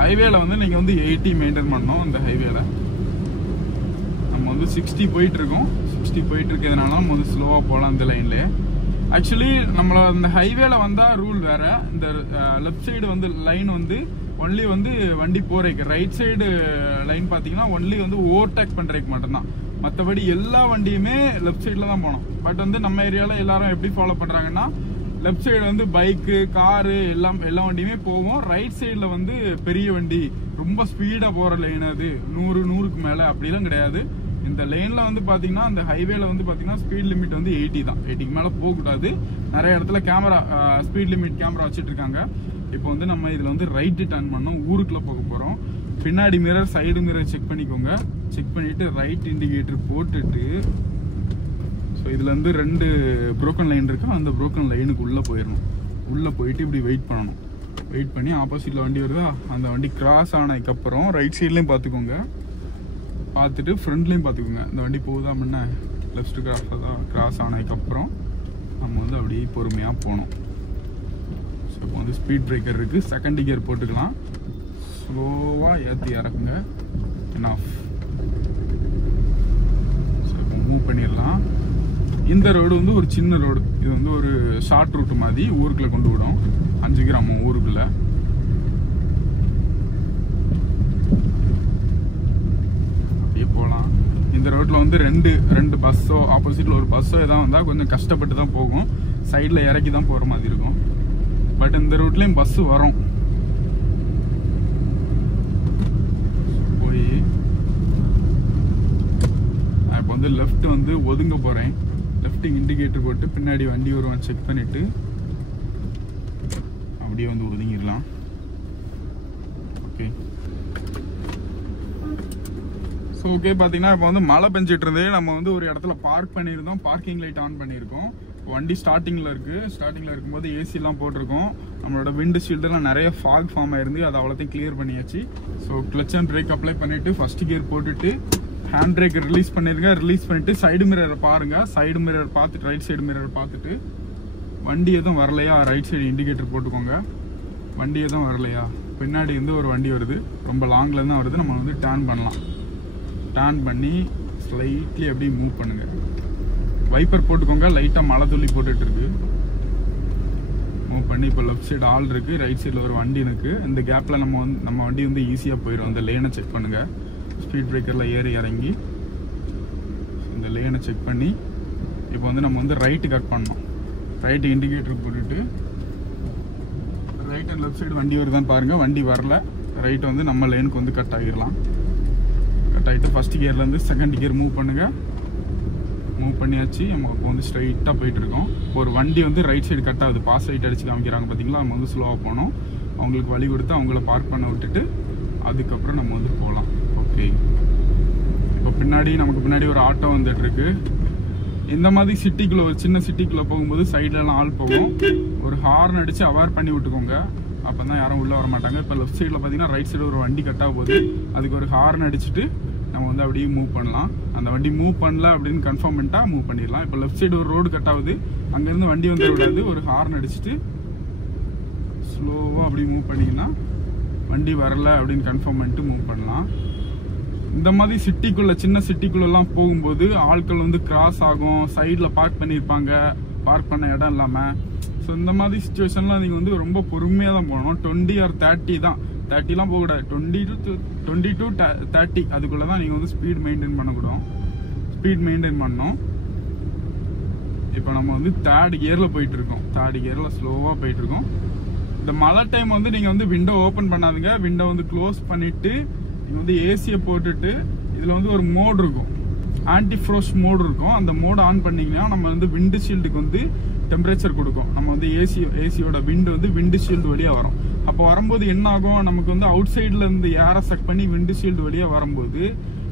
ஹைவேல வந்து நீங்க வந்து 80 மெயின்டைன் பண்ணணும். இந்த ஹைவேல நம்ம வந்து 60 போயிட்டு இருக்கோம். 60 போயிட்டு இருக்கிறதுனால நம்ம வந்து ஸ்லோவா போகலாம் இந்த லைன்ல. ஆக்சுவலி நம்மள இந்த ஹைவேல வந்தா ரூல் வேற. இந்த லெஃப்ட் சைடு வந்து லைன் வந்து ஒன்லி வந்து வண்டி போறதுக்கு, ரைட் சைடு லைன் பாத்தீங்கன்னா ஒன்லி வந்து ஓவர்டேக் பண்றதுக்கு மட்டும்தான். மற்றபடி எல்லா வண்டியுமே லெஃப்ட் சைட்ல தான் போகணும். பட் வந்து நம்ம ஏரியால எல்லாரும் எப்படி ஃபாலோ பண்றாங்கன்னா, லெஃப்ட் சைடு வந்து பைக்கு, காரு எல்லா வண்டியுமே போவோம். ரைட் சைடுல வந்து பெரிய வண்டி ரொம்ப ஸ்பீடா போற லைன், அது 100க்கு மேல அப்படிலாம் கிடையாது. இந்த லைன்ல வந்து பாத்தீங்கன்னா, இந்த ஹைவேல வந்து பாத்தீங்கன்னா ஸ்பீட் லிமிட் வந்து 80 தான். 80க்கு மேல போக கூடாது. நிறைய இடத்துல கேமரா ஸ்பீட் லிமிட் கேமரா வச்சிட்டு இருக்காங்க. இப்போ வந்து நம்ம இதுல வந்து ரைட் டர்ன் பண்ணோம், ஊருக்குள்ள போக போறோம். பின்னாடி மிரர், சைடு மிரர் செக் பண்ணிக்கோங்க. செக் பண்ணிட்டு ரைட் இண்டிகேட்டர் போட்டுட்டு, ஸோ இதுல இருந்து 2 புரோக்கன் லைன் இருக்கு. அந்த புரோக்கன் லைனுக்கு உள்ள போயிடணும். உள்ள போயிட்டு இப்படி வெயிட் பண்ணணும். வெயிட் பண்ணி ஆப்போசிட்ல வண்டி வருதா, அந்த வண்டி கிராஸ் ஆனதுக்கு அப்புறம் ரைட் சைட்லயும் பாத்துக்கோங்க, பார்த்துட்டு ஃப்ரண்ட்லையும் பார்த்துக்கோங்க. இந்த வண்டி போகுதா முன்ன, லெஃப்ட் கிராஸ் ஆனதுக்கப்புறம் நம்ம வந்து அப்படியே பொறுமையாக போகணும். ஸோ இப்போ வந்து ஸ்பீட் பிரேக்கர் இருக்குது, செகண்ட் கியர் போட்டுக்கலாம். ஸ்லோவாக ஏற்றி இறக்குங்க. எனாஃப். ஸோ இப்போ மூவ் பண்ணிடலாம். இந்த ரோடு வந்து ஒரு சின்ன ரோடு. இது வந்து ஒரு ஷார்ட் ரூட் மாதிரி ஊருக்குள்ளே கொண்டு விடும். 5 கிராமம் ஊருக்குள்ளே. போகலாம். இந்த ரோட்ல வந்து ரெண்டு பஸ்ஸோ, ஆப்போசிட்ல ஒரு பஸ்ஸோ ஏதாவது வந்தா கொஞ்சம் கஷ்டப்பட்டு தான் போகும். சைட்ல இறக்கி தான் போற மாதிரி இருக்கும். பட் இந்த ரூட்லயும் பஸ் வரும். போய் நான் இப்போ வந்து லெஃப்ட் வந்து ஒதுங்க போறேன். லெஃப்ட் இண்டிகேட்டர் போட்டு பின்னாடி வண்டி வருவான் செக் பண்ணிட்டு அப்படியே வந்து ஒதுங்கிடலாம். ஓகே. ஸோ ஓகே, பார்த்தீங்கன்னா இப்போ வந்து மழை பெஞ்சிட்டு இருந்தே நம்ம வந்து ஒரு இடத்துல பார்க் பண்ணியிருந்தோம். பார்க்கிங் லைட் ஆன் பண்ணியிருக்கோம். வண்டி ஸ்டார்டிங்கில் இருக்குது. ஸ்டார்டிங்கில் இருக்கும்போது ஏசிலாம் போட்டிருக்கோம். நம்மளோட விண்டு ஷீல்டெல்லாம் நிறைய ஃபாக் ஃபார்ம் ஆயிருந்து, அதை அவ்வளோத்தையும் கிளியர் பண்ணியாச்சு. So clutch and break apply பண்ணிவிட்டு ஃபர்ஸ்ட் கியர் போட்டுட்டு ஹேண்ட் பிரேக் ரிலீஸ் பண்ணிடுங்க. ரிலீஸ் பண்ணிவிட்டு சைடு மிரரை பாருங்கள். சைடு மிரர் பார்த்துட்டு, ரைட் சைடு மிரர் பார்த்துட்டு வண்டி எதுவும் வரலையா, ரைட் சைடு இண்டிகேட்டர் போட்டுக்கோங்க. வண்டி எதுவும் வரலையா, பின்னாடி வந்து ஒரு வண்டி வருது, ரொம்ப லாங்கில் தான் வருது. நம்ம வந்து டர்ன் பண்ணலாம். டர்ன் பண்ணி ஸ்லைட்லி அப்படியே மூவ் பண்ணுங்க. வைப்பர் போட்டுக்கோங்க. லைட்டாக மழை துள்ளி போட்டுட்டு இருக்கு. மூவ் பண்ணி இப்போ லெஃப்ட் சைடு ஆள் இருக்கு, ரைட் சைடில் ஒரு வண்டி இருக்கு. இந்த கேப்ல நம்ம வண்டி வந்து ஈஸியாக போயிடும். இந்த லேனை செக் பண்ணுங்க. ஸ்பீட் பிரேக்கர்ல ஏறி இறங்கி இந்த லேனை செக் பண்ணி இப்போ வந்து நம்ம வந்து ரைட்டு கட் பண்ணோம். ரைட்டு இண்டிகேட்டர் போட்டுட்டு ரைட் அண்ட் லெஃப்ட் சைடு வண்டி வருதான்னு பாருங்க. வண்டி வரல. ரைட் வந்து நம்ம லேனுக்கு வந்து கட் ஆகிடலாம். கட் ஆகிட்டு ஃபர்ஸ்ட் கியர்லேருந்து செகண்ட் கியர் மூவ் பண்ணுங்க. மூவ் பண்ணியாச்சு. நம்ம இப்போ வந்து ஸ்ட்ரைட்டாக போயிட்டு இருக்கோம். ஒரு வண்டி வந்து ரைட் சைடு கட் ஆகுது, பாஸ் ரைட் அடிச்சு காமிக்கிறாங்க பார்த்தீங்களா. நம்ம வந்து ஸ்லோவாக போனோம். அவங்களுக்கு வழி கொடுத்து அவங்கள பார்க் பண்ண விட்டுட்டு அதுக்கப்புறம் நம்ம வந்து போகலாம். ஓகே. இப்போ நமக்கு பின்னாடி ஒரு ஆட்டோ வந்துட்டு இருக்கு. இந்த மாதிரி சிட்டிக்குள்ள, ஒரு சின்ன சிட்டிக்குள்ள போகும்போது சைட்லலாம் ஆள் போகும். ஒரு ஹார்ன் அடிச்சு அவேர் பண்ணி விட்டுக்கோங்க. அப்போ தான் யாரும் உள்ளே வர மாட்டாங்க. இப்போ லெஃப்ட் சைடில் பார்த்தீங்கன்னா ரைட் சைடு ஒரு வண்டி கட் ஆக போகுது. அதுக்கு ஒரு ஹார்ன் அடிச்சுட்டு நம்ம வந்து அப்படியே மூவ் பண்ணலாம். அந்த வண்டி மூவ் பண்ணல அப்படின்னு கன்ஃபார்ம் பண்ணிட்டா மூவ் பண்ணிடலாம். இப்போ லெஃப்ட் சைடு ஒரு ரோடு கட் ஆகுது. அங்கேருந்து வண்டி வந்து விடாது. ஒரு ஹார்ன் அடிச்சுட்டு ஸ்லோவாக அப்படி மூவ் பண்ணிங்கன்னா வண்டி வரல அப்படின்னு கன்ஃபார்ம் பண்ணிட்டு மூவ் பண்ணலாம். இந்த மாதிரி சிட்டிக்குள்ள, சின்ன சிட்டிக்குள்ளெல்லாம் போகும்போது ஆட்கள் வந்து கிராஸ் ஆகும். சைடில் பார்க் பண்ணியிருப்பாங்க, பார்க் பண்ண இடம் இல்லாமல். ஸோ இந்த மாதிரி சுச்சுவேஷன்லாம் நீங்கள் வந்து ரொம்ப பொறுமையாக தான் போகணும். 20 or 30 தான். 30லாம் போகக்கூடாது. 20 to 30 அதுக்குள்ளே தான் நீங்கள் வந்து ஸ்பீட் மெயின்டைன் பண்ணணும். இப்போ நம்ம வந்து 3rd கியரில் போயிட்டு இருக்கோம். 3rd கியரில் ஸ்லோவாக போயிட்டு இருக்கோம். இந்த மழை டைம் வந்து நீங்கள் வந்து விண்டோ ஓப்பன் பண்ணாதுங்க. விண்டோ வந்து க்ளோஸ் பண்ணிட்டு நீங்கள் வந்து ஏசியை போட்டுட்டு இதில் வந்து ஒரு மோட் இருக்கும், ஆன்டி ஃப்ரோஸ்ட் மோடு இருக்கும். அந்த மோட் ஆன் பண்ணிங்கன்னா நம்ம வந்து விண்டு ஷீல்டுக்கு வந்து டெம்பரேச்சர் கொடுக்கும். நம்ம வந்து ஏசியோட விண்டு வந்து விண்டு ஷீல்டு வழியாக வரும். அப்போ வரும்போது என்ன ஆகும், நமக்கு வந்து அவுட் சைடில் இருந்து ஏரை செக் பண்ணி விண்டு ஷீல்டு வழியாக வரும்போது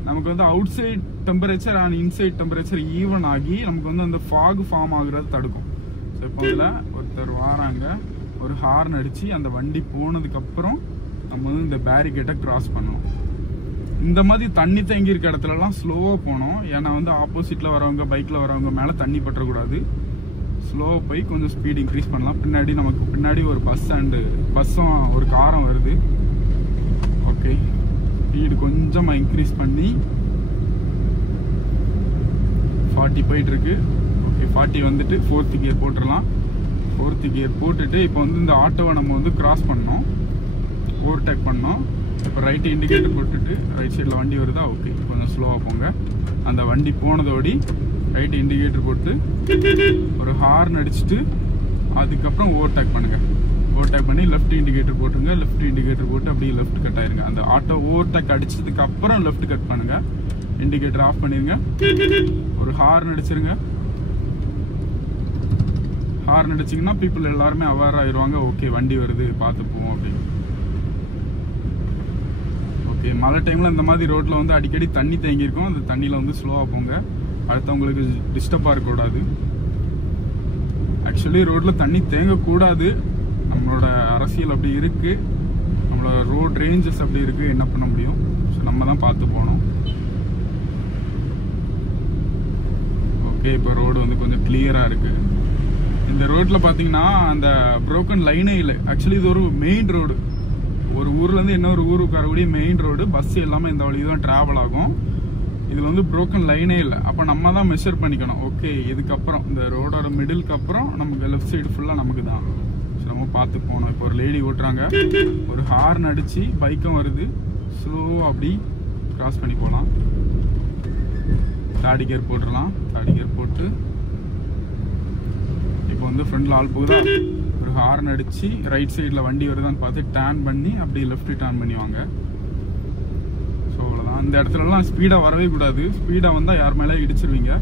நமக்கு வந்து outside temperature and inside temperature even ஆகி நமக்கு வந்து அந்த ஃபாக் ஃபார்ம் ஆகுறது தடுக்கும். ஸோ இப்போ இதில் ஒருத்தர் வராங்க, ஒரு ஹார்ன் அடித்து அந்த வண்டி போனதுக்கப்புறம் நம்ம வந்து இந்த பேரிகேட்டை கிராஸ் பண்ணணும். இந்த மாதிரி தண்ணி தேங்கி இருக்க இடத்துலலாம் ஸ்லோவாக போகணும். ஏன்னா வந்து ஆப்போசிட்டில் வரவங்க, பைக்கில் வரவங்க மேலே தண்ணி பற்றக்கூடாது. ஸ்லோவாக போய் கொஞ்சம் ஸ்பீட் இன்க்ரீஸ் பண்ணலாம். நமக்கு பின்னாடி ஒரு பஸ்ஸும் ஒரு காரும் வருது. கொஞ்சமாக இன்க்ரீஸ் பண்ணி 40 போயிட்டு இருக்கு. ஓகே 40 வந்துட்டு 4th கியர் போட்டுடலாம். 4th கியர் போட்டுட்டு இப்போ வந்து இந்த ஆட்டோவை நம்ம வந்து கிராஸ் பண்ணோம், ஓவர்டேக் பண்ணோம். இப்போ ரைட் இண்டிகேட்டர் போட்டுட்டு ரைட் சைடில் வண்டி வருதா, ஓகே கொஞ்சம் ஸ்லோவாக போங்க. அந்த வண்டி போனதோடி ரைட் இண்டிகேட்டர் போட்டு ஒரு ஹார்ன் அடிச்சுட்டு அதுக்கப்புறம் ஓவர்டேக் பண்ணுங்கள். ஓவர்டேக் பண்ணி லெஃப்ட் இண்டிகேட்டர் போட்டுங்க. லெஃப்ட் இண்டிகேட்டர் போட்டு அப்படியே லெஃப்ட் கட் ஆயிருங்க. அந்த ஆட்டோ ஓவர்டேக் அடிச்சதுக்கு அப்புறம் லெஃப்ட் கட் பண்ணுங்க. இண்டிகேட்டர் ஆஃப் பண்ணிருங்க. ஒரு ஹார்ன் அடிச்சிருங்க. ஹார்ன் அடிச்சிங்கன்னா பீப்புள் எல்லாருமே அவேர் ஆயிடுவாங்க, ஓகே வண்டி வருது பார்த்து போவோம் அப்படின்னு. ஓகே மழை டைமில் இந்த மாதிரி ரோட்டில் வந்து அடிக்கடி தண்ணி தேங்கியிருக்கும். அந்த தண்ணியில் வந்து ஸ்லோவாக போங்க, அடுத்தவங்களுக்கு டிஸ்டர்பாக இருக்கக்கூடாது. ஆக்சுவலி ரோட்டில் தண்ணி தேங்கக்கூடாது, நம்மளோட அரசியல் அப்படி இருக்குது, நம்மளோட ரோட் ரேஞ்சஸ் அப்படி இருக்குது, என்ன பண்ண முடியும். ஸோ நம்ம தான் பார்த்து போகணும். ஓகே இப்போ ரோடு வந்து கொஞ்சம் கிளியராக இருக்குது. இந்த ரோட்டில் பார்த்தீங்கன்னா அந்த ப்ரோக்கன் லைனே இல்லை. ஆக்சுவலி இது ஒரு மெயின் ரோடு, ஒரு ஊர்லேருந்து இன்னொரு ஊருக்கு வரக்கூடிய மெயின் ரோடு. பஸ் எல்லாமே இந்த வழி தான் ட்ராவல் ஆகும். இதில் வந்து ப்ரோக்கன் லைனே இல்லை. அப்போ நம்ம தான் மெஷர் பண்ணிக்கணும். ஓகே இதுக்கப்புறம் இந்த ரோடோட மிடிலுக்கு அப்புறம் நமக்கு லெஃப்ட் சைடு ஃபுல்லாக நமக்கு தான். ஸோ நம்ம பார்த்து போகணும். இப்போ ஒரு லேடி ஓட்டுறாங்க, ஒரு ஹார்ன் அடித்து பைக்கும் வருது, ஸ்லோவாக அப்படி கிராஸ் பண்ணி போகலாம். தேர்ட் கியர் போட்டுடலாம். தேர்ட் கியர் போட்டு இப்போ வந்து ஃப்ரண்ட்ல ஆள் போகுதா, ஒரு ஹார்ன் அடிச்சு ரைட் சைடில் வண்டி வருதான்னு பார்த்து டர்ன் பண்ணி அப்படியே லெஃப்ட் டர்ன் பண்ணி வாங்க. ஸோ அவ்வளோதான். இந்த இடத்துலலாம் ஸ்பீடாக வரவே கூடாது. ஸ்பீடாக வந்தால் யார் மேலே இடிச்சிருவீங்க.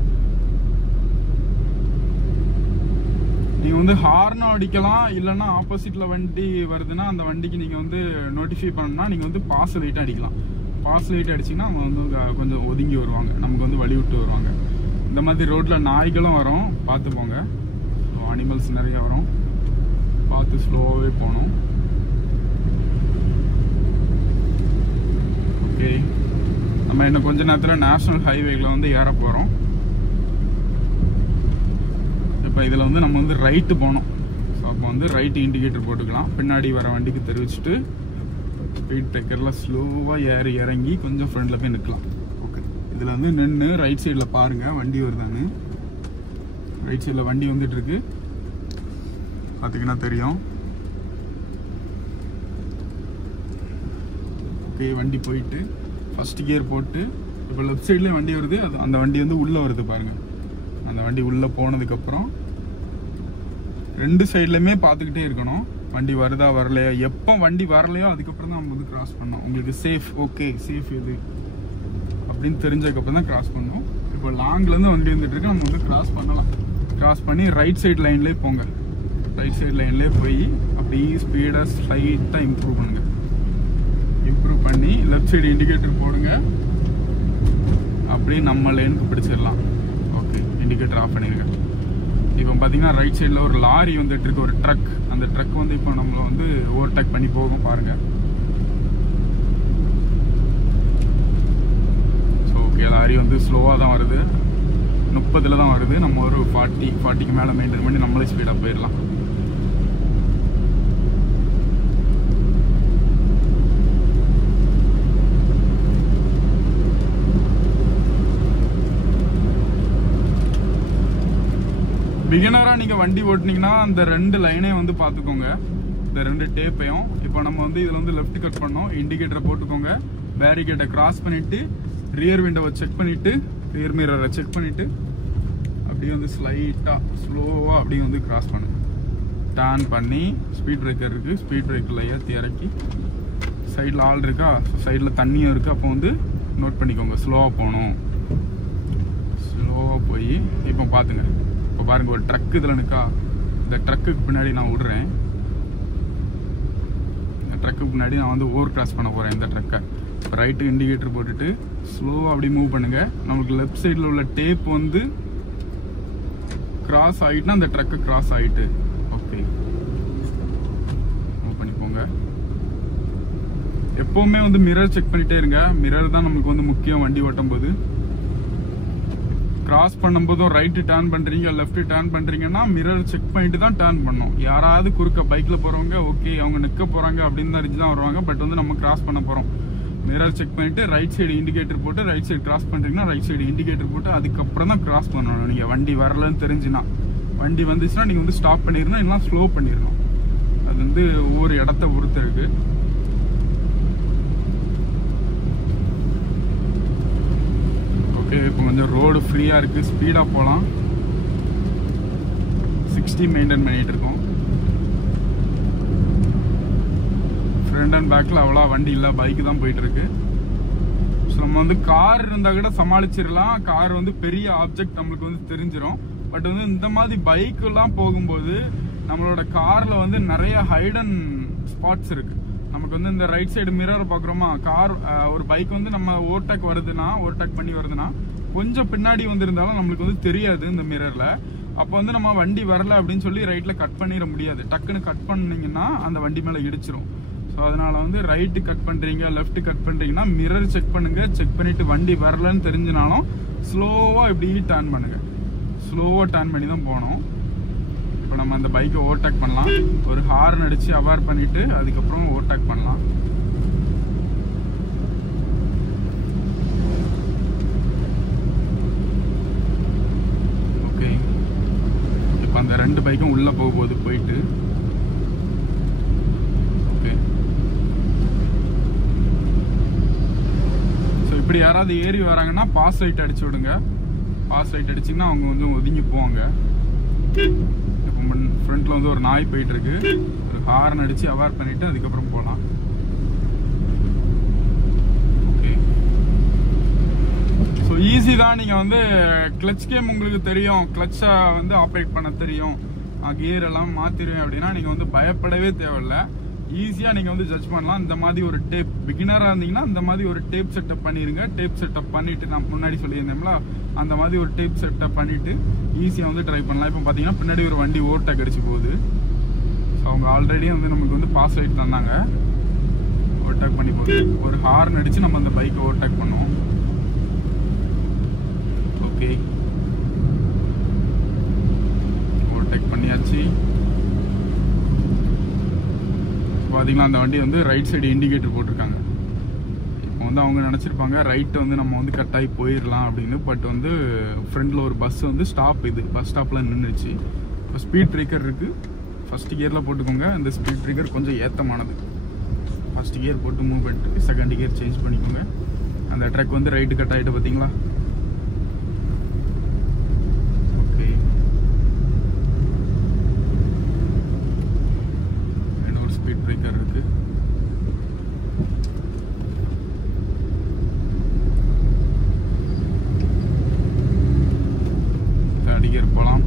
நீங்கள் வந்து ஹார்னும் அடிக்கலாம், இல்லைன்னா ஆப்போசிட்டில் வண்டி வருதுன்னா அந்த வண்டிக்கு நீங்கள் வந்து நோட்டிஃபை பண்ணணும்னா நீங்கள் வந்து பாஸ் லைட்டாக அடிக்கலாம். பாஸ் லைட் அடிச்சிங்கன்னா அவங்க வந்து கொஞ்சம் ஒதுங்கி வருவாங்க, நமக்கு வந்து வழி விட்டு வருவாங்க. இந்த மாதிரி ரோட்டில் நாய்களும் வரும், பார்த்து போங்க. அனிமல்ஸ் நிறைய வரும், பார்த்து ஸ்லோவாகவே போகணும். ஓகே நம்ம இன்னும் கொஞ்ச நேரத்தில் நேஷ்னல் ஹைவேல வந்து ஏற போகிறோம். இப்போ இதில் வந்து நம்ம வந்து ரைட்டு போகணும். ஸோ அப்போ வந்து ரைட்டு இண்டிகேட்டர் போட்டுக்கலாம். பின்னாடி வர வண்டிக்கு தெரிவிச்சுட்டு ஸ்பீட் பிரேக்கரில் ஸ்லோவாக ஏறி இறங்கி கொஞ்சம் ஃப்ரண்டில் போய் நிற்கலாம். ஓகே இதில் வந்து நின்று ரைட் சைடில் பாருங்கள் வண்டி வருதான்னு. ரைட் சைடில் வண்டி வந்துட்டுருக்கு, பார்த்தீங்கன்னா தெரியும். ஓகே வண்டி போயிட்டு ஃபர்ஸ்ட் கியர் போட்டு இப்போ லெஃப்ட் சைட்லேயே வண்டி வருது. அது அந்த வண்டி வந்து உள்ளே வருது பாருங்கள். அந்த வண்டி உள்ளே போனதுக்கப்புறம் ரெண்டு சைட்லையுமே பார்த்துக்கிட்டே இருக்கணும், வண்டி வருதா வரலையா. எப்போ வண்டி வரலையோ அதுக்கப்புறம் தான் நம்ம வந்து கிராஸ் பண்ணோம். உங்களுக்கு சேஃப், ஓகே சேஃப் எது அப்படின்னு தெரிஞ்சதுக்கப்புறம் தான் கிராஸ் பண்ணோம். இப்போ லாங்லேருந்து வண்டி வந்துட்டு இருக்கு, நம்ம வந்து கிராஸ் பண்ணலாம். கிராஸ் பண்ணி ரைட் சைட் லைன்லேயே போங்க. ரைட் சைட் லைன்லேயே போய் அப்படியே ஸ்பீடாக ஸ்லைட்டாக இம்ப்ரூவ் பண்ணுங்கள். இம்ப்ரூவ் பண்ணி லெஃப்ட் சைடு இண்டிகேட்டர் போடுங்க, அப்படியே நம்ம லைனுக்கு பிடிச்சிடலாம். ஓகே இண்டிகேட்டர் ஆஃப் பண்ணிடுங்க. இப்போ பார்த்தீங்கன்னா ரைட் சைடில் ஒரு லாரி வந்துட்டு இருக்கு, ஒரு ட்ரக். அந்த ட்ரக் வந்து இப்போ நம்மளை வந்து ஓவர்டேக் பண்ணி போகும் பாருங்கள். ஸோ ஓகே லாரி வந்து ஸ்லோவாக தான் வருது, 30 தான் வருது. நம்ம ஒரு 40க்கு மேலே மெயின்டைன் பண்ணி நம்மளே ஸ்பீடாக போயிடலாம். பிகினராக நீங்கள் வண்டி ஓட்டினீங்கன்னா அந்த ரெண்டு லைனையும் வந்து பார்த்துக்கோங்க, இந்த ரெண்டு டேப்பையும். இப்போ நம்ம வந்து இதில் வந்து லெஃப்ட் கட் பண்ணோம், இண்டிகேட்டரை போட்டுக்கோங்க. பேரிகேட்டை கிராஸ் பண்ணிவிட்டு ரியர் விண்டோவை செக் பண்ணிவிட்டு ரியர் மிரரை செக் பண்ணிவிட்டு அப்படியே வந்து ஸ்லைட்டாக ஸ்லோவாக அப்படியே வந்து கிராஸ் பண்ணுங்க. டர்ன் பண்ணி ஸ்பீட் பிரேக்கர் இருக்குது, ஸ்பீட் பிரேக்கரில் ஏற்றி இறக்கி சைடில் ஆள் இருக்கா, சைடில் தண்ணியும் இருக்குது. அப்போ வந்து நோட் பண்ணிக்கோங்க, ஸ்லோவாக போகணும். ஸ்லோவாக போய் இப்போ பார்த்துங்க. இப்போ பாருங்கள் ஒரு ட்ரக் இதில் நிற்கா, இந்த ட்ரக்குக்கு பின்னாடி நான் விடுறேன். இந்த ட்ரக்குக்கு பின்னாடி நான் வந்து ஓவர் கிராஸ் பண்ண போகிறேன் இந்த ட்ரக்கை. ரைட்டு இண்டிகேட்டர் போட்டுட்டு ஸ்லோவாக அப்படி மூவ் பண்ணுங்கள். நம்மளுக்கு லெஃப்ட் சைடில் உள்ள டேப் வந்து கிராஸ் ஆகிட்டுனா அந்த ட்ரக்கு கிராஸ் ஆகிட்டு ஓகே மூவ் பண்ணிப்போங்க. எப்போவுமே வந்து மிரர் செக் பண்ணிகிட்டே இருங்க. மிரர் தான் நமக்கு வந்து முக்கியம் வண்டி ஓட்டும் போது. கிராஸ் பண்ணும்போதும் ரைட்டு டர்ன் பண்ணுறீங்க, லெஃப்ட் டர்ன் பண்ணுறீங்கன்னா மிரர் செக் பண்ணிட்டு தான் டர்ன் பண்ணணும். யாராவது குறுக்க பைக்கில் போகிறவங்க ஓகே அவங்க நிற்க போகிறாங்க அப்படின்னு தான் தான் வருவாங்க. பட் வந்து நம்ம கிராஸ் பண்ண போகிறோம். மிரர் செக் பண்ணிட்டு ரைட் சைடு இண்டிகேட்டர் போட்டு ரைட் சைடு கிராஸ் பண்றீங்கன்னா ரைட் சைடு இண்டிகேட்டர் போட்டு அதுக்கப்புறம் தான் கிராஸ் பண்ணணும். நீங்க வண்டி வரலன்னு தெரிஞ்சுனா, வண்டி வந்துச்சுன்னா நீங்க வந்து ஸ்டாப் பண்ணிடணும், இல்லைன்னா ஸ்லோ பண்ணிடணும். அது வந்து ஒவ்வொரு இடத்த பொறுத்து இருக்கு. ஓகே, இப்போ கொஞ்சம் ரோடு ஃப்ரீயா இருக்கு, ஸ்பீடா போகலாம். 60 மெயின்டைன் பண்ணிட்டு இருக்கோம். ஃப்ரண்ட் அண்ட் பேக்ல அவ்வளோ வண்டி இல்லை, பைக்கு தான் போயிட்டு இருக்கு. ஸோ நம்ம வந்து கார் இருந்தால் கூட சமாளிச்சிடலாம். கார் வந்து பெரிய ஆப்ஜெக்ட் நம்மளுக்கு வந்து தெரிஞ்சிடும். பட் வந்து இந்த மாதிரி பைக்கெல்லாம் போகும்போது நம்மளோட கார்ல வந்து நிறைய ஹைடன் ஸ்பாட்ஸ் இருக்கு. நமக்கு வந்து இந்த ரைட் சைடு மிரர் பார்க்குறோமா, கார் ஒரு பைக் வந்து நம்ம ஓவர்டேக் பண்ணி வருதுன்னா கொஞ்சம் பின்னாடி வந்திருந்தாலும் நம்மளுக்கு வந்து தெரியாது இந்த மிரர்ல. அப்போ வந்து நம்ம வண்டி வரல அப்படின்னு சொல்லி ரைட்ல கட் பண்ணிட முடியாது. டக்குன்னு கட் பண்ணீங்கன்னா அந்த வண்டி மேல இடிச்சிரும். ஸோ அதனால வந்து ரைட்டு கட் பண்றீங்க, லெஃப்ட் கட் பண்றீங்கன்னா மிரர் செக் பண்ணுங்க. செக் பண்ணிட்டு வண்டி வரலன்னு தெரிஞ்சினாலும் ஸ்லோவா இப்படி டர்ன் பண்ணுங்க. ஸ்லோவா டர்ன் பண்ணி தான் போகணும். இப்போ நம்ம அந்த பைக்கை ஓவர்டேக் பண்ணலாம். ஒரு ஹார்ன் அடிச்சு அவார் பண்ணிட்டு அதுக்கப்புறம் ஓவர்டேக் பண்ணலாம். ஓகே, இப்போ அந்த 2 பைக்கும் உள்ள போகும்போது போயிட்டு ஓகே. ஸோ இப்படி யாராவது ஏறி வராங்கன்னா பாஸ் லைட் அடிச்சு விடுங்க. பாஸ் லைட் அடிச்சிங்கன்னா அவங்க கொஞ்சம் ஒதுங்கி போவாங்க. ஃப்ரண்ட்ல வந்து ஒரு நாய் போயிட்டு இருக்கு, ஒரு ஹார்ன் அடிச்சு அவார் பண்ணிட்டு அதுக்கப்புறம் போகலாம். ஓகே, ஸோ ஈஸி தான். நீங்க வந்து கிளச் கேம் உங்களுக்கு தெரியும், கிளச்சை வந்து ஆப்ரேட் பண்ண தெரியும், கியர் எல்லாம் மாத்திருவேன் அப்படின்னா நீங்க வந்து பயப்படவே தேவையில்லை. ஈஸியா நீங்க வந்து ஜட்ஜ் பண்ணலாம். இந்த மாதிரி ஒரு டேப், பிகினரா இருந்தீங்கன்னா இந்த மாதிரி ஒரு டேப் செட்டப் பண்ணிருங்க. டேப் செட்டப் பண்ணிட்டு நான் முன்னாடி சொல்லியிருந்தேன்ல, அந்த மாதிரி ஒரு டேப் செட்டப் பண்ணிட்டு ஈஸியா வந்து ட்ரை பண்ணலாம். இப்போ பாத்தீங்கன்னா பின்னாடி ஒரு வண்டி ஓவர்டேக் அடிச்சு போகுது. அவங்க ஆல்ரெடி வந்து நமக்கு வந்து பாஸ் லைட் தந்தாங்க. ஓவர்டேக் பண்ணி போகுது. ஒரு ஹார்ன் அடிச்சு நம்ம அந்த பைக்கை ஓவர்டேக் பண்ணுவோம். ஓகே, ஓவர்டேக் பண்ணியாச்சு. பாத்தீங்கன்னா அந்த வண்டி வந்து ரைட் சைடு இண்டிகேட்டர் போட்டிருக்காங்க. இப்போ வந்து அவங்க நினைச்சிருப்பாங்க ரைட் வந்து நம்ம வந்து கட் ஆகி போயிடலாம் அப்படின்னு. பட் வந்து ஃப்ரண்ட்ல ஒரு பஸ் வந்து பஸ் ஸ்டாப்ல நின்றுச்சு. இப்போ ஸ்பீட் பிரேக்கர் இருக்கு, ஃபர்ஸ்ட் கியர்ல போட்டுக்கோங்க. இந்த ஸ்பீட் பிரேக்கர் கொஞ்சம் ஏத்தமானது. ஃபர்ஸ்ட் கியர் போட்டு மூவ் பண்ணிட்டு செகண்ட் கியர் சேஞ்ச் பண்ணிக்கோங்க. அந்த ட்ரக் வந்து ரைட்டு கட் ஆகிட்டு பார்த்தீங்களா. ஓகே, இன்னொரு ஸ்பீட் பிரேக்கர் இருக்கு. தேர்ட் கியர் போகலாம்.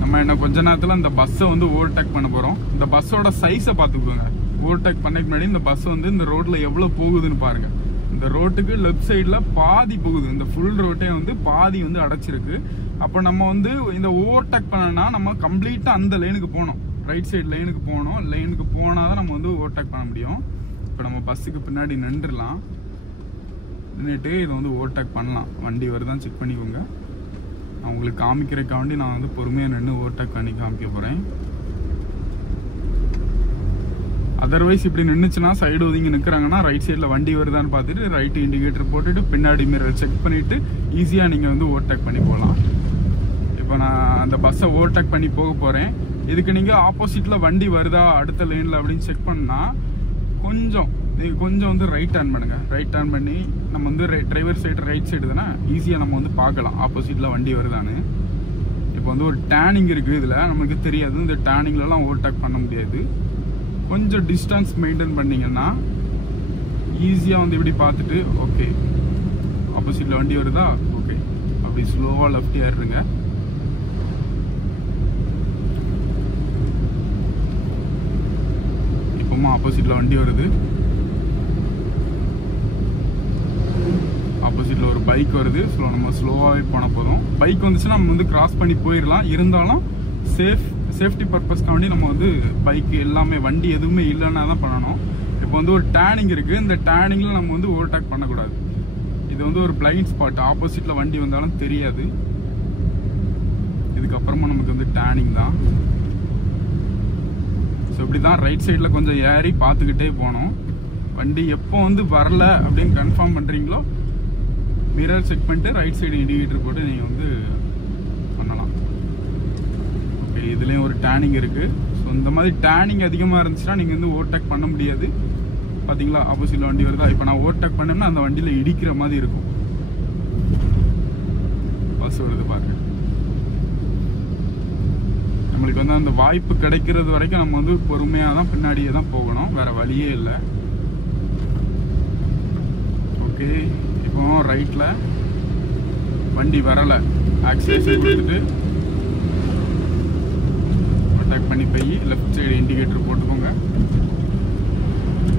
நம்ம என்ன கொஞ்ச நேரத்தில் இந்த பஸ்ஸை வந்து ஓவர்டேக் பண்ண போகிறோம். இந்த பஸ்ஸோட சைஸை பார்த்துக்கோங்க. ஓவர்டேக் பண்ணக்கு முன்னாடி இந்த பஸ் வந்து இந்த ரோட்ல எவ்வளோ போகுதுன்னு பாருங்க. இந்த ரோட்டுக்கு லெஃப்ட் சைடில் பாதி போகுது. இந்த ஃபுல் ரோட்டே வந்து பாதி வந்து அடைச்சிருக்கு. அப்போ நம்ம வந்து இந்த ஓவர்டேக் பண்ணனா நம்ம கம்ப்ளீட்டாக அந்த லைனுக்கு போகணும், ரைட் சைடு லைனுக்கு போகணும். லைனுக்கு போனால் தான் நம்ம வந்து ஓவர்டேக் பண்ண முடியும். இப்போ நம்ம பஸ்ஸுக்கு பின்னாடி நின்றுடலாம். நின்றுட்டு இதை வந்து ஓவர்டேக் பண்ணலாம். வண்டி வருதான்னு செக் பண்ணிக்கோங்க. நான் உங்களுக்கு காமிக்கிறக்காண்டி நான் வந்து பொறுமையாக நின்று ஓவர்டேக் பண்ணி காமிக்க போகிறேன். அதர்வைஸ் இப்படி நின்றுச்சுன்னா சைடு ஒதுங்கி நிற்கிறாங்கன்னா ரைட் சைடில் வண்டி வருதான்னு பார்த்துட்டு ரைட்டு இண்டிகேட்டர் போட்டுட்டு பின்னாடி மிரர் செக் பண்ணிவிட்டு ஈஸியாக நீங்கள் வந்து ஓவர்டேக் பண்ணி போகலாம். இப்போ நான் அந்த பஸ்ஸை ஓவர்டேக் பண்ணி போக போகிறேன். இதுக்கு நீங்கள் ஆப்போசிட்டில் வண்டி வருதா அடுத்த லைனில் அப்படின்னு செக் பண்ணால் கொஞ்சம் வந்து ரைட் டர்ன் பண்ணுங்கள். ரைட் டர்ன் பண்ணி நம்ம வந்து டிரைவர் சைடு ரைட் சைடு தானே ஈஸியாக நம்ம வந்து பார்க்கலாம் ஆப்போசிட்டில் வண்டி வருதான்னு. இப்போ வந்து ஒரு டேனிங் இருக்குது, இதில் நமக்கு தெரியாது. இந்த டேனிங்லலாம் ஓவர்டேக் பண்ண முடியாது. கொஞ்சம் டிஸ்டன்ஸ் மெயின்டைன் பண்ணிங்கன்னா ஈஸியாக வந்து இப்படி பார்த்துட்டு ஓகே ஆப்போசிட்டில் வண்டி வருதா, ஓகே அப்படி ஸ்லோவாக லெஃப்ட் ஏறுங்க. இப்போமா ஆப்போசிட்டில் வண்டி வருது. ஆப்போசிட்டில் ஒரு பைக் வருது. ஸோ நம்ம ஸ்லோவாகவே போன போதும். பைக் வந்துச்சுன்னா நம்ம வந்து கிராஸ் பண்ணி போயிடலாம். இருந்தாலும் சேஃப்டி பர்பஸ்க்காண்டி நம்ம வந்து பைக் எல்லாமே வண்டி எதுவுமே இல்லைன்னா தான் பண்ணணும். இப்போ வந்து ஒரு டேனிங் இருக்குது. இந்த டேனிங்கில் நம்ம வந்து ஓவர்டேக் பண்ணக்கூடாது. இது வந்து ஒரு பிளைண்ட் ஸ்பாட். ஆப்போசிட்டில் வண்டி வந்தாலும் தெரியாது. இதுக்கப்புறமா நமக்கு வந்து டேனிங் தான். ஸோ இப்படி தான் ரைட் சைடில் கொஞ்சம் ஏறி பார்த்துக்கிட்டே போனோம். வண்டி எப்போ வந்து வரல அப்படின்னு கன்ஃபார்ம் பண்ணுறீங்களோ மிரர் செக் பண்ணிட்டு ரைட் சைடு இண்டிகேட்டர் போட்டு நீங்கள் வந்து பண்ணலாம். ஓகே, இதுலேயும் ஒரு டேனிங் இருக்குது. ஸோ இந்த மாதிரி டேனிங் அதிகமாக இருந்துச்சுன்னா நீங்கள் வந்து ஓவர்டேக் பண்ண முடியாது. பார்த்தீங்களா, ஆப்போசிட்டில் வண்டி வருதா? இப்போ நான் ஓவர்டேக் பண்ணேன்னா அந்த வண்டியில் இடிக்கிற மாதிரி இருக்கும். பஸ் வருது பாருங்க. நம்மளுக்கு வந்து அந்த வாய்ப்பு கிடைக்கிறது வரைக்கும் நம்ம வந்து பொறுமையாக தான் பின்னாடியே தான் போகணும், வேற வழியே இல்லை. ஓகே, இப்போ ரைட்டில் வண்டி வரலை, ஆக்சிலேஷன் கொடுத்துட்டு அட்டாக் பண்ணி போய் லெஃப்ட் சைடு இண்டிகேட்டர் போட்டுக்கோங்க.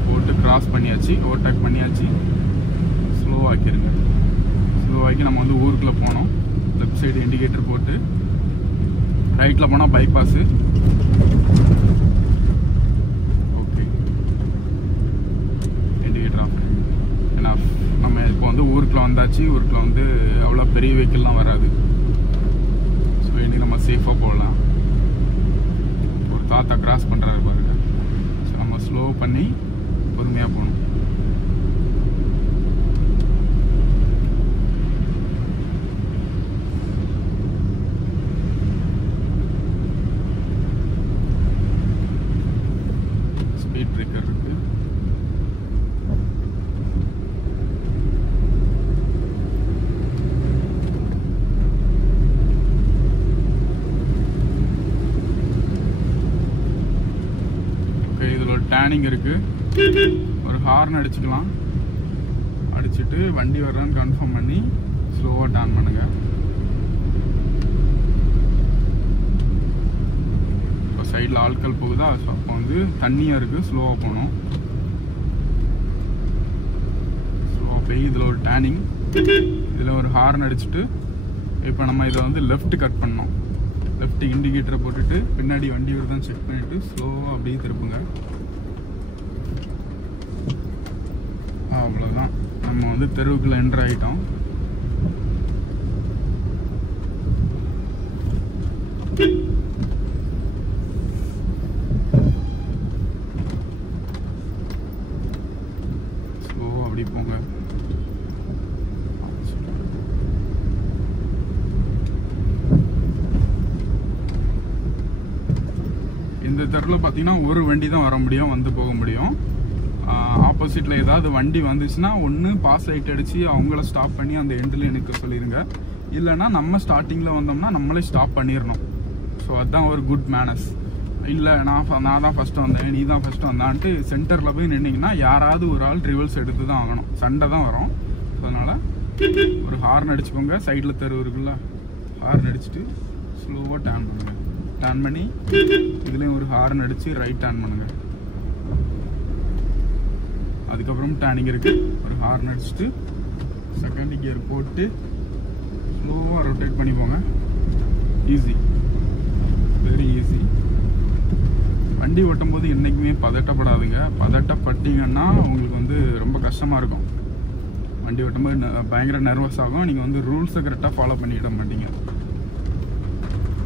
போட்டு கிராஸ் பண்ணியாச்சு, ஓவர்டேக் பண்ணியாச்சு. ஸ்லோ ஆக்கிடுங்க. ஸ்லோ ஆக்கி நம்ம வந்து ஊருக்குள்ளே போனோம். லெஃப்ட் சைடு இண்டிகேட்டர் போட்டு ரைட்டில் போனால் பைபாஸு. Okay, indicator of. ஏன்னா நம்ம இப்போ வந்து ஊருக்குள்ள வந்தாச்சு. ஊருக்குள்ள வந்து அவ்வளோ பெரிய வெஹிக்கிள்லாம் வராது. ஸோ இன்றைக்கி நம்ம சேஃபாக போகலாம். ஒரு தாத்தா கிராஸ் பண்ணுறாரு பாருங்க. ஸோ நம்ம ஸ்லோ பண்ணி பொறுமையாக போகணும். ஸ்பீட் பிரேக்கர் இருக்கு. ஓகே, இதில் ஒரு டேனிங் இருக்கு. ஒரு ஹார்ன் அடிச்சுக்கலாம். அடிச்சுட்டு வண்டி வர்றன்னு கன்ஃபார்ம் பண்ணி ஸ்லோவாக டர்ன் பண்ணுங்க. இப்போ சைடில் ஆட்கள் போகுதா, ஸோ அப்போ வந்து தண்ணியாக இருக்குது, ஸ்லோவாக போகணும். ஸ்லோவாக போய் இதில் ஒரு டேனிங், இதில் ஒரு ஹார்ன் அடிச்சுட்டு இப்போ நம்ம இதை வந்து லெஃப்ட் கட் பண்ணோம். லெஃப்ட் இண்டிகேட்டரை போட்டுட்டு பின்னாடி வண்டி வருதான்னு செக் பண்ணிவிட்டு ஸ்லோவாக அப்படியே திருப்புங்க. அவ்வளோதான், நம்ம வந்து தெருவுக்குள்ள என்டர் ஆகிட்டோம். ஸ்லோவாக அப்படி போங்க. இந்த தெருவில் பார்த்தீங்கன்னா ஒரு வண்டி தான் வர முடியும், வந்து போக முடியும். ஆப்போசிட்டில் ஏதாவது வண்டி வந்துச்சுன்னா ஒன்று பாஸ் லைட் அடித்து அவங்கள ஸ்டாப் பண்ணி அந்த எண்டில் நிற்க சொல்லிடுங்க. இல்லைன்னா நம்ம ஸ்டார்டிங்கில் வந்தோம்னா நம்மளே ஸ்டாப் பண்ணிடணும். ஸோ அதுதான் ஒரு குட் மேனஸ். இல்லை நான் தான் ஃபஸ்ட்டு வந்தேன், நீ தான் ஃபஸ்ட்டு வந்தான்ட்டு சென்டரில் போய் நின்னீங்கன்னா யாராவது ஒரு ஆள் ரிவல்ஸ் எடுத்து தான் ஆகணும், சண்டை தான் வரும். ஸோ அதனால் ஒரு ஹார்ன் அடிச்சுக்கோங்க. சைடில் தெரு இருக்குல்ல, ஹார்ன் அடிச்சுட்டு ஸ்லோவாக டர்ன் பண்ணுங்க. டர்ன் பண்ணி இதுலேயும் ஒரு ஹார்ன் அடித்து ரைட் டர்ன் பண்ணுங்கள். அதுக்கப்புறம் டர்னிங் இருக்கு, ஒரு ஹார்ன் அடிச்சுட்டு செகண்ட் கியர் போட்டு ஸ்லோவாக ரொட்டேட் பண்ணி போங்க. Easy, very easy. வண்டி ஓட்டும் போது என்றைக்குமே பதட்டப்படாதுங்க. பதட்டப்பட்டீங்கன்னா உங்களுக்கு வந்து ரொம்ப கஷ்டமாக இருக்கும். வண்டி ஓட்டும்போது பயங்கர நர்வஸ் ஆகும். நீங்கள் வந்து ரூல்ஸை கரெக்டாக ஃபாலோ பண்ணிட மாட்டீங்க.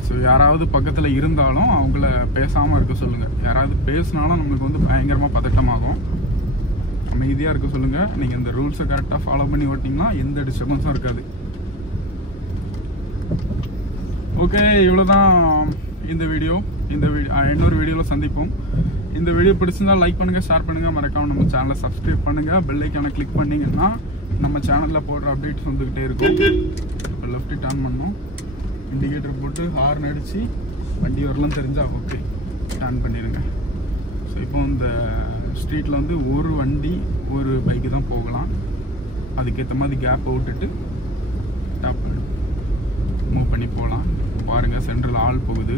ஸோ யாராவது பக்கத்தில் இருந்தாலும் அவங்கள பேசாமல் இருக்க சொல்லுங்கள். யாராவது பேசினாலும் நம்மளுக்கு வந்து பயங்கரமாக பதட்டமாகும். அமைதியாக இருக்க சொல்லுங்கள். நீங்கள் இந்த ரூல்ஸை கரெக்டாக ஃபாலோ பண்ணி ஓட்டிங்கன்னா எந்த டிஸ்டர்பன்ஸும் இருக்காது. ஓகே, இவ்வளோதான் இந்த வீடியோ. இன்னொரு வீடியோவில் சந்திப்போம். இந்த வீடியோ பிடிச்சிருந்தா லைக் பண்ணுங்கள், ஷேர் பண்ணுங்கள், மறக்காமல் நம்ம சேனலை சப்ஸ்கிரைப் பண்ணுங்கள். பெல் ஐக்கானை கிளிக் பண்ணிங்கன்னா நம்ம சேனலில் போடுற அப்டேட்ஸ் வந்துக்கிட்டே இருக்கும். இப்போ லெஃப்ட் டர்ன் பண்ணணும். இண்டிகேட்டர் போட்டு ஹார்ன் அடித்து வண்டி வரலாம் தெரிஞ்சால் ஓகே டர்ன் பண்ணிடுங்க. ஸோ இப்போ இந்த ஸ்ட்ரீட்டில் வந்து ஒரு வண்டி ஒரு பைக்கு தான் போகலாம். அதுக்கேற்ற மாதிரி கேப் விட்டுட்டு டாப் மூவ் பண்ணி போகலாம். பாருங்கள், சென்ட்ரல் ஆள் போகுது.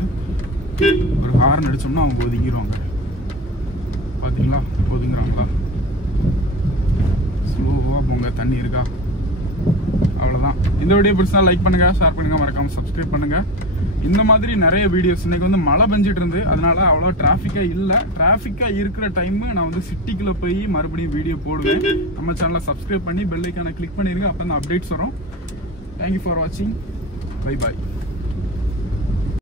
ஒரு ஹார்ன் அடித்தோம்னா அவங்க ஒதுங்கிடுவாங்க. பார்த்தீங்களா, ஒதுங்குறாங்களா? ஸ்லோவாக போங்க, தண்ணி இருக்கா? அவ்வளோதான். இந்த வீடியோ பிடிச்சா லைக் பண்ணுங்கள், ஷேர் பண்ணுங்கள், மறக்காமல் சப்ஸ்கிரைப் பண்ணுங்கள். இந்த மாதிரி நிறைய வீடியோஸ். இன்னைக்கு வந்து மழை பெஞ்சிட்டு இருந்து, அதனால அவ்வளோ டிராஃபிக்காக இல்லை. டிராஃபிக்காக இருக்கிற டைமு நான் வந்து சிட்டிக்குள்ளே போய் மறுபடியும் வீடியோ போடுவேன். நம்ம சேனலை சப்ஸ்கிரைப் பண்ணி பெல் ஐக்கானை கிளிக் பண்ணிடுங்க. அப்போ தான் அப்டேட்ஸ் வரும். தேங்க்யூ ஃபார் வாட்சிங். Bye bye.